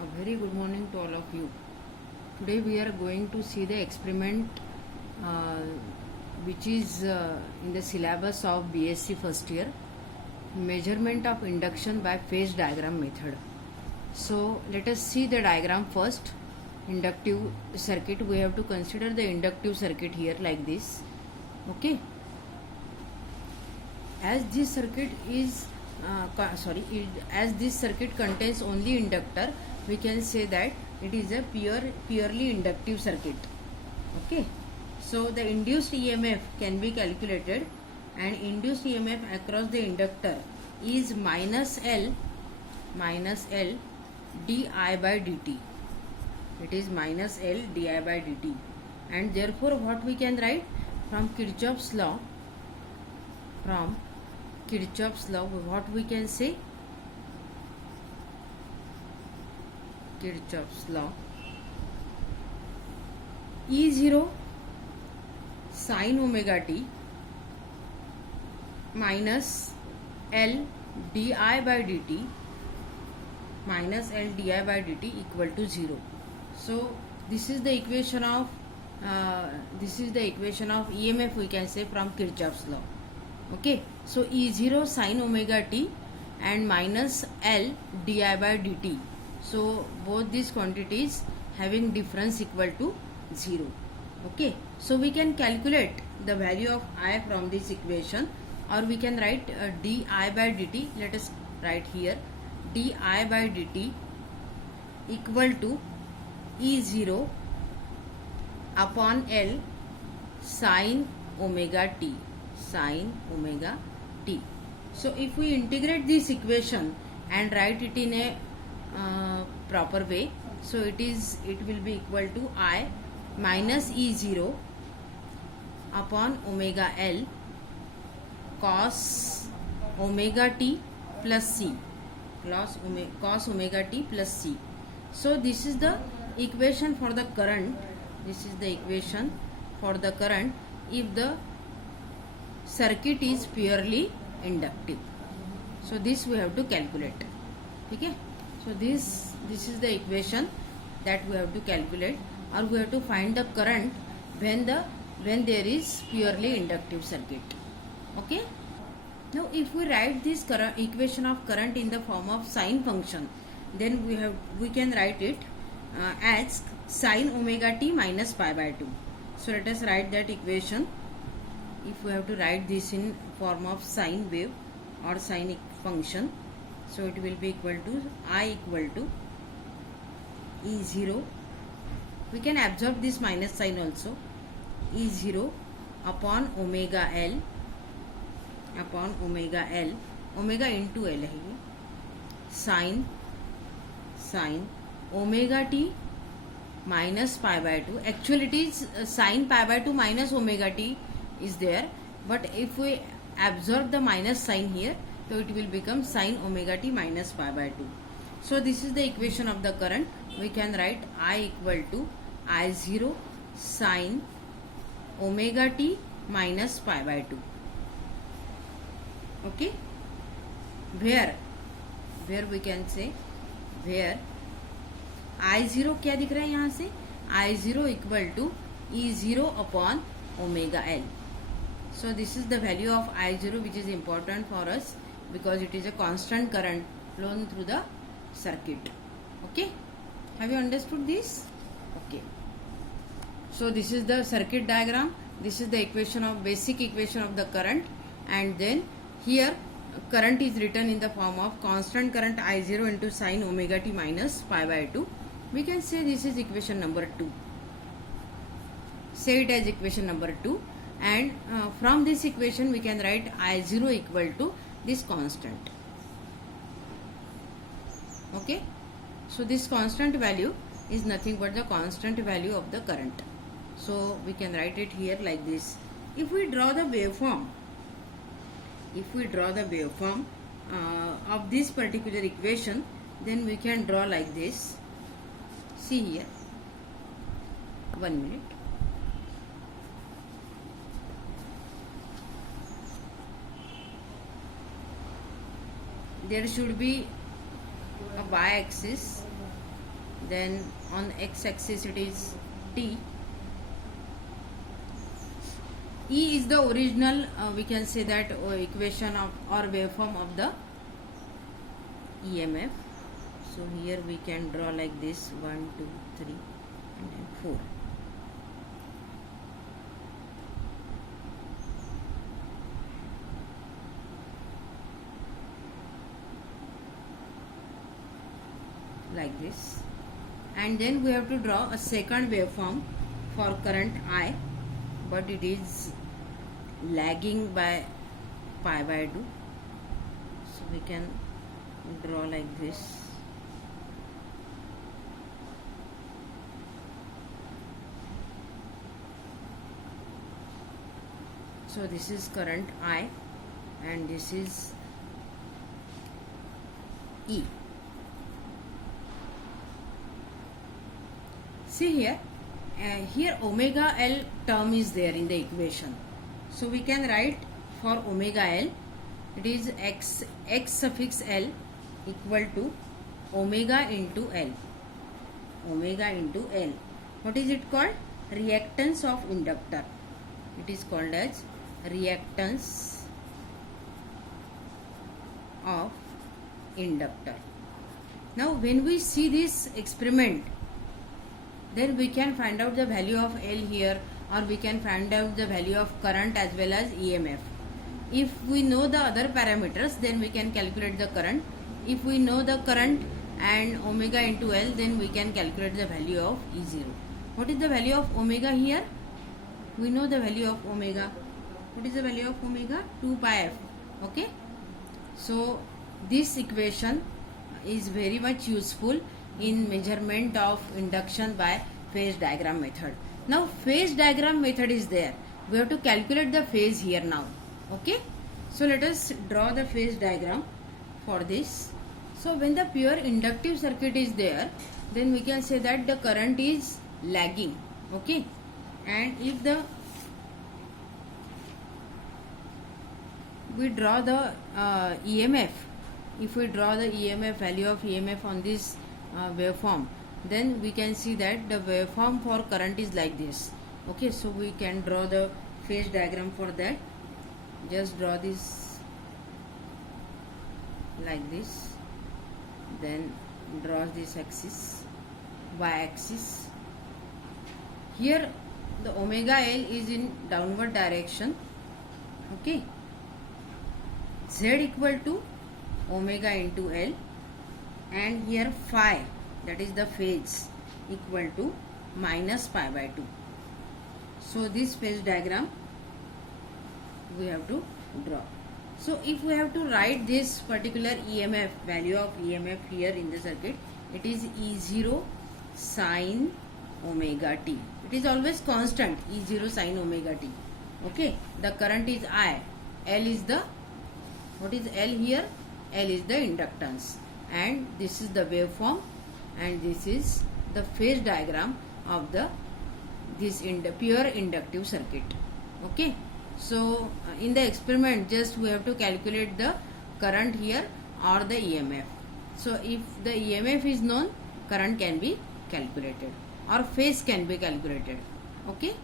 A very good morning to all of you. Today we are going to see the experiment uh, which is in the syllabus of BSc first year, measurement of induction by phase diagram method. So let us see the diagram first. Inductive circuit, we have to consider the inductive circuit here like this. Okay, as this circuit is as this circuit contains only inductor, we can say that it is a purely inductive circuit. Okay, so the induced EMF can be calculated, and induced EMF across the inductor is minus L di by dt. It is minus L di by dt, and therefore what we can write from Kirchhoff's law, what we can say? Kirchhoff's law, E0 sin omega t minus L di by dt equal to 0. So this is the equation of EMF, we can say, from Kirchhoff's law. Okay, so E0 sin omega t and minus L di by dt. So both these quantities having difference equal to 0. Okay, so we can calculate the value of I from this equation, or we can write di by dt. Let us write here di by dt equal to E0 upon L sin omega t. So if we integrate this equation and write it in a proper way, so it will be equal to I minus E0 upon omega L cos omega t plus C, cos omega t plus C. So this is the equation for the current. If the circuit is purely inductive. So this we have to calculate. Okay, so this is the equation that we have to calculate, or we have to find the current when there is purely inductive circuit. Okay, now if we write this equation of current in the form of sine function, then we can write it as sin omega t minus pi by 2. So let us write that equation. If we have to write this in form of sine wave or sine function, so it will be equal to I equal to E0. We can absorb this minus sign also. E0 upon omega L, omega into L है sin omega t minus pi by 2. Actually it is sin pi by 2 minus omega t is there, but if we absorb the minus sign here, so it will become sin omega t minus pi by 2. So this is the equation of the current. We can write I equal to I0 sin omega t minus pi by 2. Okay, where we can say, where I0 क्या दिख रहा है यहाँ से? I0 equal to E0 upon omega L. So this is the value of I0, which is important for us because it is a constant current flown through the circuit. Okay, have you understood this? Okay, so this is the circuit diagram. This is the basic equation of the current, and then here current is written in the form of constant current I0 into sin omega t minus pi by 2. We can say this is equation number 2. Say it as equation number 2, and from this equation we can write I0 equal to this constant. Okay, so this constant value is nothing but the constant value of the current. So we can write it here like this. If we draw the waveform, of this particular equation, then we can draw like this. See here, 1 minute. There should be a y-axis then on x-axis it is t. E is the original, we can say that equation of or waveform of the EMF. So here we can draw like this, 1, 2, 3 and then 4. Like this, and then we have to draw a second waveform for current I, but it is lagging by pi by 2, so we can draw like this. So this is current I and this is E. See here, here omega L term is there in the equation. So we can write for omega L, it is x suffix L equal to omega into L. Omega into L. What is it called? Reactance of inductor. It is called as reactance of inductor. Now when we see this experiment, then we can find out the value of L here, or we can find out the value of current as well as EMF. If we know the other parameters, then we can calculate the current. If we know the current and omega into L, then we can calculate the value of E0. What is the value of omega here? We know the value of omega. What is the value of omega? 2 pi f. Okay. So this equation is very much useful in measurement of induction by phase diagram method. Now phase diagram method is there. We have to calculate the phase here now. Okay. So let us draw the phase diagram for this. So when the pure inductive circuit is there, then we can say that the current is lagging. Okay. And if we draw the EMF, if we draw the EMF, value of EMF on this waveform, then we can see that the waveform for current is like this. Okay, so we can draw the phase diagram for that. Just draw this like this, then draw this axis, y-axis. Here the omega L is in downward direction. Okay, Z equal to omega into L, and here phi, that is the phase, equal to minus pi by 2. So this phase diagram we have to draw. So if we have to write this particular EMF, value of EMF here in the circuit, it is E0 sin omega t. It is always constant, E0 sin omega t. Okay, the current is I. L is the, what is L here? L is the inductance, and this is the waveform, and this is the phase diagram of the pure inductive circuit. Okay, so in the experiment, just we have to calculate the current here or the EMF. So if the EMF is known, current can be calculated or phase can be calculated. Okay.